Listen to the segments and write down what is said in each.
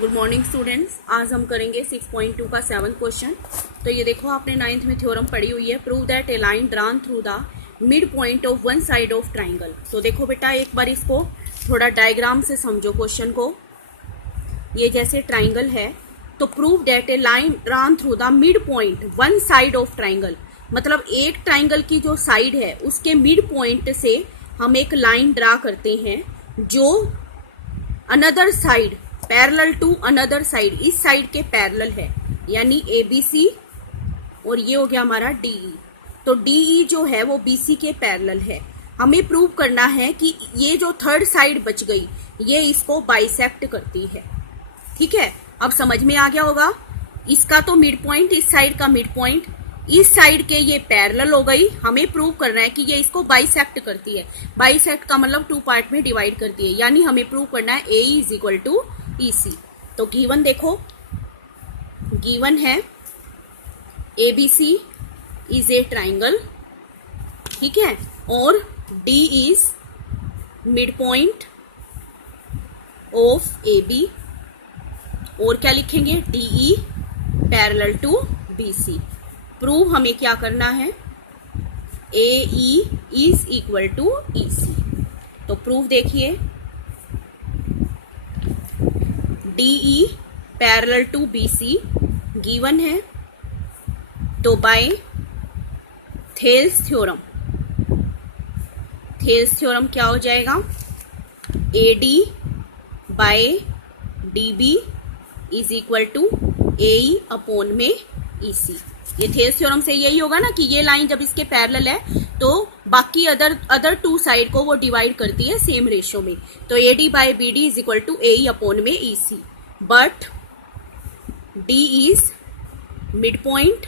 Good morning students. आज हम करेंगे 6.2 का 7th क्वेश्चन। तो ये देखो, आपने 9th में थ्योरम पढ़ी हुई है, prove that A line drawn through the mid point of one side of triangle. तो देखो बेटा, एक बार इसको थोड़ा डायग्राम से समझो क्वेश्चन को। ये जैसे ट्राइंगल है, तो prove that A line drawn through the mid point one side of triangle, मतलब एक ट्राइंगल की जो साइड है उसके मिड पॉइंट से हम एक लाइन ड्रा करते हैं जो another side parallel to another side, इस साइड के पैरेलल है, यानी ABC और ये हो गया हमारा DE। तो DE जो है वो BC के पैरेलल है। हमें प्रूव करना है कि ये जो थर्ड साइड बच गई ये इसको बाइसेक्ट करती है। ठीक है, अब समझ में आ गया होगा। इसका तो मिड पॉइंट, इस साइड का मिड पॉइंट इस साइड के ये पैरेलल हो गई। हमें प्रूव करना है कि ये इसको बाइसेक्ट करती है। बाइसेक्ट का मतलब टू पार्ट में डिवाइड करती है, यानी हमें प्रूव करना है AE is equal to EC। तो गिवन देखो, गिवन है ABC इज ए ट्राइंगल, ठीक है, और D is mid point of AB, और क्या लिखेंगे, DE parallel to BC। Prove हमें क्या करना है, AE is equal to EC। तो प्रूफ देखिए, DE parallel to BC given है। तो by Thales theorem, Thales theorem क्या हो जाएगा, AD by DB is equal to AE upon में EC। ये थेल्स थ्योरम से यही होगा ना कि ये लाइन जब इसके पैरेलल है तो बाकी अदर टू साइड को वो डिवाइड करती है सेम रेशियो में। तो AD by BD is equal to AE upon में EC, but D is mid point.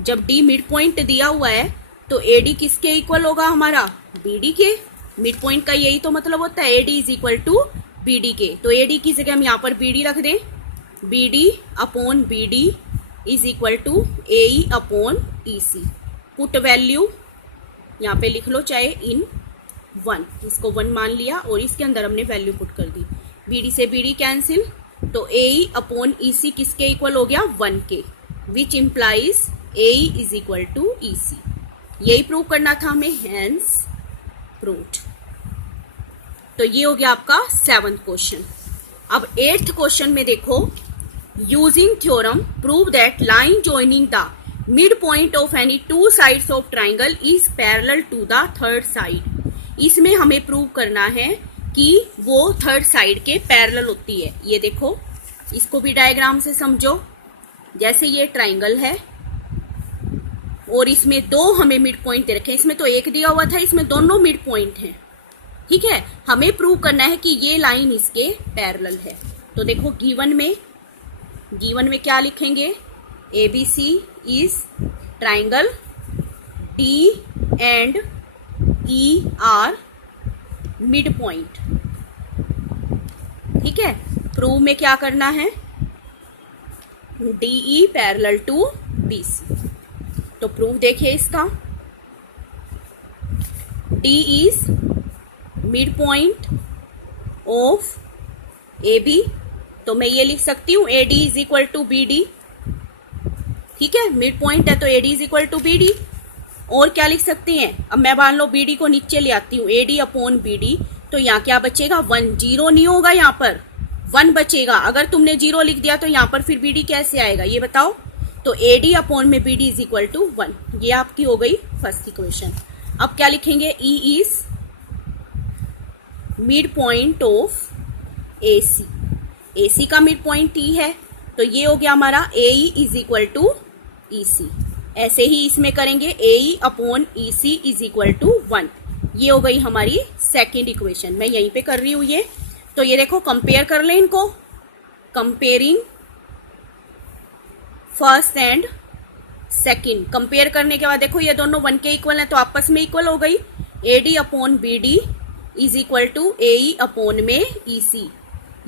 जब D मिड पॉइंट दिया हुआ है तो AD किसके इक्वल होगा, हमारा BD के। मिड पॉइंट का यही तो मतलब होता है, AD is equal to BD के। तो AD की जगह हम यहाँ पर BD रख दें, BD upon BD is equal to AE upon EC। Put value यहाँ पे लिख लो, चाहे इन 1, इसको 1 मान लिया और इसके अंदर हमने वैल्यू पुट कर दी। BD से BD कैंसिल, तो AE अपॉन EC किसके इक्वल हो गया, 1 के, which implies AE is equal to EC। यही प्रूव करना था हमें, हेंस प्रूव्ड। तो ये हो गया आपका 7th क्वेश्चन। अब 8th क्वेश्चन में देखो, using theorem prove that line joining the mid point of any two sides of triangle is parallel to the third side. इसमें हमें प्रूव करना है कि वो थर्ड साइड के पैरेलल होती है। ये देखो, इसको भी डायग्राम से समझो। जैसे ये ट्राइंगल है और इसमें दो हमें मिड पॉइंट दे रखे हैं, इसमें तो एक दिया हुआ था, इसमें दोनों मिड पॉइंट हैं। ठीक है, हमें प्रूव करना है कि ये लाइन इसके पैरेलल है। तो देखो, गिवन में क्या लिखेंगे, ABC is triangle, D and E are mid point. ठीक है, प्रूव में क्या करना है, DE पैरेलल टू BC। तो प्रूव देखिए इसका, D is mid point of AB, तो मैं ये लिख सकती हूँ AD is equal to BD। ठीक है, मिड पॉइंट है तो AD is equal to BD। और क्या लिख सकते हैं, अब मैं मान लो BD को नीचे ले आती हूँ, AD अपॉन BD, तो यहाँ क्या बचेगा, 1, 0 नहीं होगा, यहाँ पर 1 बचेगा। अगर तुमने 0 लिख दिया तो यहाँ पर फिर BD कैसे आएगा, ये बताओ। तो AD अपॉन में BD इज इक्वल टू 1। ये आपकी हो गई फर्स्ट इक्वेशन। अब क्या लिखेंगे, E is mid point of AC। AC का मिड पॉइंट T है, तो ये हो गया हमारा AE is equal to EC। ऐसे ही इसमें करेंगे, AE upon EC is equal to 1। ये हो गई हमारी सेकेंड इक्वेशन। मैं यहीं पे कर रही हूँ ये। तो ये देखो, कंपेयर कर लें इनको, comparing first and second. Compare करने के बाद देखो, ये दोनों 1 के इक्वल हैं तो आपस में इक्वल हो गई। AD upon BD is equal to AE upon में EC।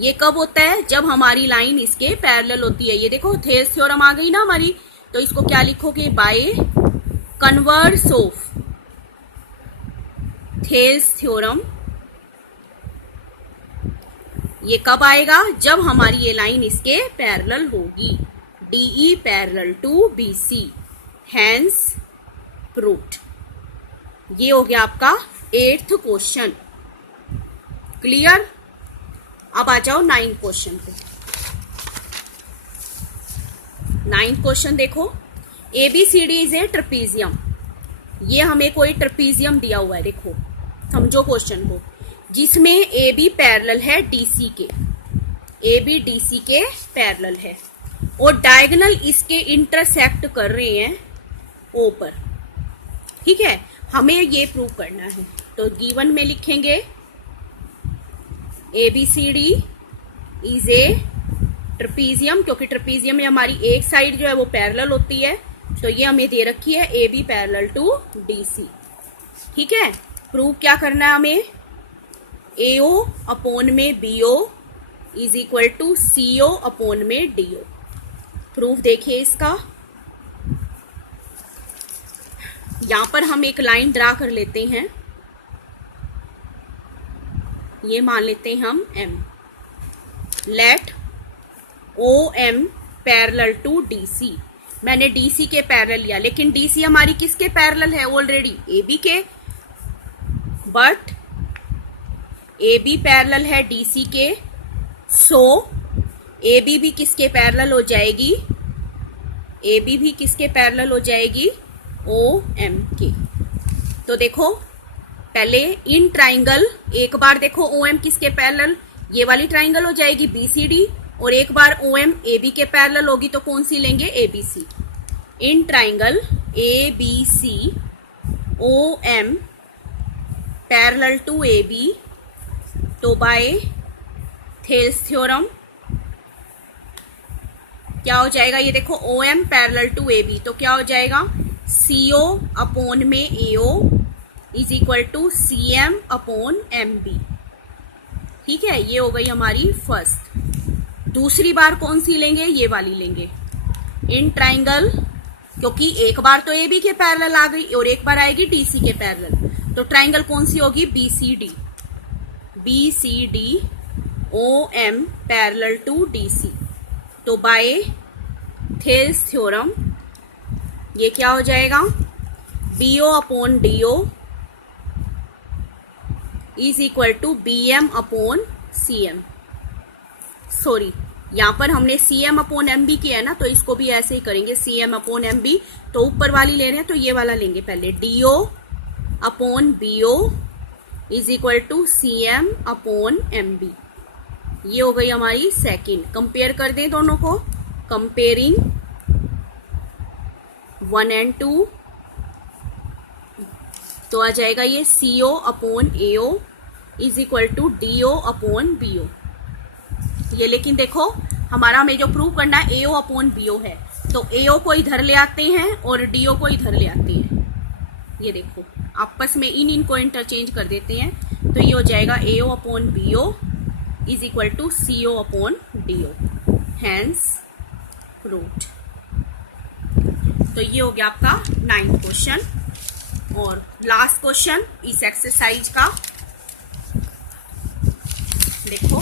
ये कब होता है, जब हमारी लाइन इसके पैरेलल होती है। ये देखो, थेल्स थ्योरम आ गई ना हमारी, तो इसको क्या लिखोगे, bye converse of Thales theorem ये कब आएगा? जब हमारी ये लाइन इसके पैरेलल होगी। DE parallel to BC, hence proved. ये हो गया आपका 8th क्वेश्चन। क्लियर? अब आ जाओ 9th क्वेश्चन पे। 9th क्वेश्चन देखो, ABCD इज ए ट्रेपीजियम। ये हमें कोई ट्रेपीजियम दिया हुआ है, देखो समझो क्वेश्चन को, जिसमें AB पैरेलल है DC के, AB DC के पैरेलल है और डायगोनल इसके इंटरसेक्ट कर रहे हैं O पर। ठीक है, हमें ये प्रूव करना है। तो गिवन में लिखेंगे ABCD इज ए ट्रेपीजियम, क्योंकि ट्रेपीजियम में हमारी एक साइड जो है वो पैरेलल होती है, तो ये हमें दे रखी है AB पैरेलल टू DC। ठीक है, प्रूव क्या करना है हमें? AO अपॉन में BO is equal to CO upon में DO। प्रूफ देखिए इसका, यहां पर हम एक लाइन ड्रा कर लेते हैं, ये मान लेते हैं हम M। Let OM parallel to DC। मैंने DC के पैरेलल लिया, लेकिन DC हमारी किसके पैरेलल है? ऑलरेडी AB के, बट AB पैरेलल है DC के, सो AB भी किसके पैरेलल हो जाएगी? AB भी किसके पैरेलल हो जाएगी? OM के। तो देखो पहले इन ट्राइंगल, एक बार देखो OM किसके पैरेलल, ये वाली ट्राइंगल हो जाएगी BCD, और एक बार OM AB के पैरेलल होगी, तो कौन सी लेंगे? ABC। In triangle ABC OM parallel to AB, तो बाय थेल्स थ्योरम क्या हो जाएगा? ये देखो OM पैरेलल टू AB, तो क्या हो जाएगा? CO अपॉन में AO is equal to CM upon MB। ठीक है, ये हो गई हमारी फर्स्ट। दूसरी बार कौन सी लेंगे? ये वाली लेंगे, इन ट्राइंगल, क्योंकि एक बार तो AB के पैरेलल आ गई और एक बार आएगी DC के पैरेलल, तो ट्राइंगल कौन सी होगी? BCD। BCD OM parallel to DC, तो बाय थेल्स थ्योरम ये क्या हो जाएगा? BO upon DO is equal to BM upon CM। Sorry, यहां पर हमने CM अपॉन MB किया है ना, तो इसको भी ऐसे ही करेंगे, CM अपॉन MB। तो ऊपर वाली ले रहे हैं तो ये वाला लेंगे पहले, DO upon BO is equal to CM upon MB। ये हो गई हमारी सेकंड। कंपेयर कर दें दोनों को, कंपेयरिंग 1 and 2, तो आ जाएगा ये CO upon AO is equal to DO upon BO। ये लेकिन देखो हमारा हमें जो प्रूव करना है AO अपॉन BO है, तो AO को इधर ले आते हैं और DO को इधर ले आते हैं। ये देखो आपस में इनको इंटरचेंज कर देते हैं, तो ये हो जाएगा AO upon BO is equal to CO upon DO, hence proved. तो ये हो गया आपका 9th क्वेश्चन। और लास्ट क्वेश्चन इस एक्सरसाइज का देखो,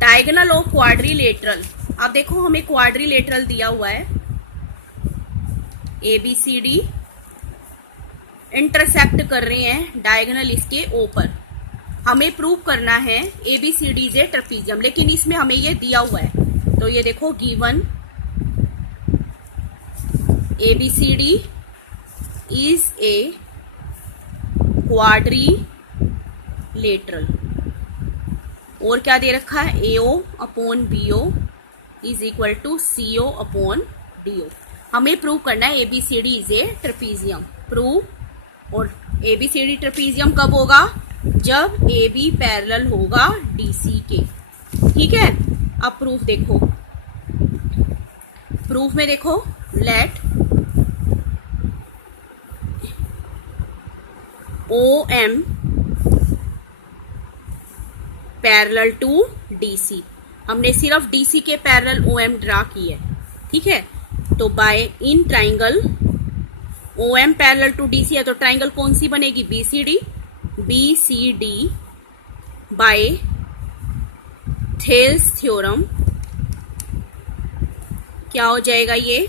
डायगोनल ऑफ क्वाड्रिलेटरल। अब देखो हमें क्वाड्रिलेटरल दिया हुआ है, ABCD इंटरसेक्ट कर रहे हैं डायगोनल इसके O पर। हमें प्रूव करना है ABCD इज ए ट्रेपीजियम, लेकिन इसमें हमें ये दिया हुआ है, तो ये देखो given ABCD is a quadrilateral, और क्या दे रखा है? AO upon BO is equal to CO upon DO। हमें प्रूव करना है ABCD is a trapezium. Prove, और ABCD ट्रेपीजियम कब होगा? जब AB पैरेलल होगा DC के। ठीक है, अब प्रूफ देखो, प्रूफ में देखो, let OM parallel to DC। हमने सिर्फ DC के पैरेलल OM ड्रा की है। ठीक है, तो by in triangle OM parallel to DC है, तो ट्राइंगल कौन सी बनेगी? BCD। BCD by Thales theorem क्या हो जाएगा ये,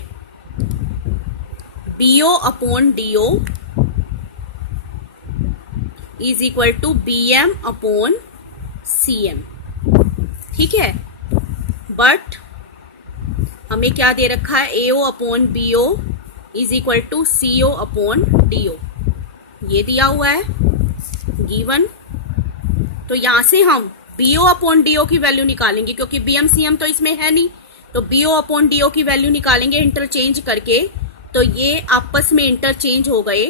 BO upon DO is equal to BM upon CM। ठीक है, बट हमें क्या दे रखा है, AO upon BO is equal to CO upon DO, ये दिया हुआ है गिवन। तो यहां से हम BO अपॉन DO की वैल्यू निकालेंगे, क्योंकि BM CM तो इसमें है नहीं, तो BO अपॉन DO की वैल्यू निकालेंगे इंटरचेंज करके। तो ये आपस में इंटरचेंज हो गए,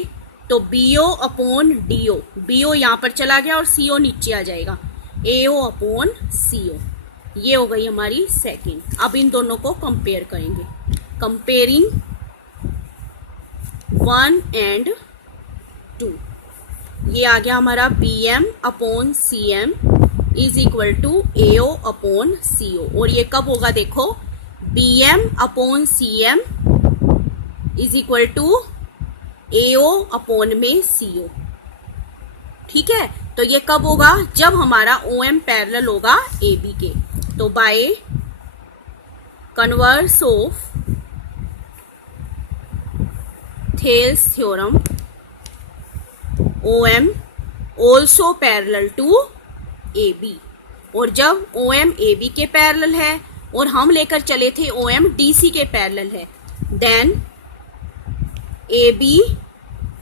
तो BO अपॉन DO, BO यहां पर चला गया और CO नीचे आ जाएगा, AO अपॉन CO। ये हो गई हमारी सेकंड। अब इन दोनों को कंपेयर करेंगे, कंपेयरिंग 1 and 2। ये आ गया हमारा BM upon CM is equal to AO upon CO। और ये कब होगा, देखो, BM upon CM is equal to AO upon में CO। ठीक है, तो ये कब होगा, जब हमारा OM पैरेलल होगा AB के। तो by converse of Thales theorem OM also parallel to AB। और जब OM AB के पैरेलल है और हम लेकर चले थे OM DC के पैरेलल है, then AB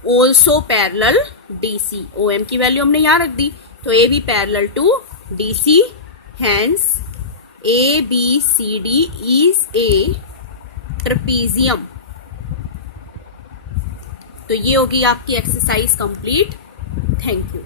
also parallel DC। OM की वैल्यू हमने यहां रख दी, तो AB parallel to DC, hence ABCD is a trapezium. तो ये होगी आपकी एक्सरसाइज कंप्लीट। Thank you.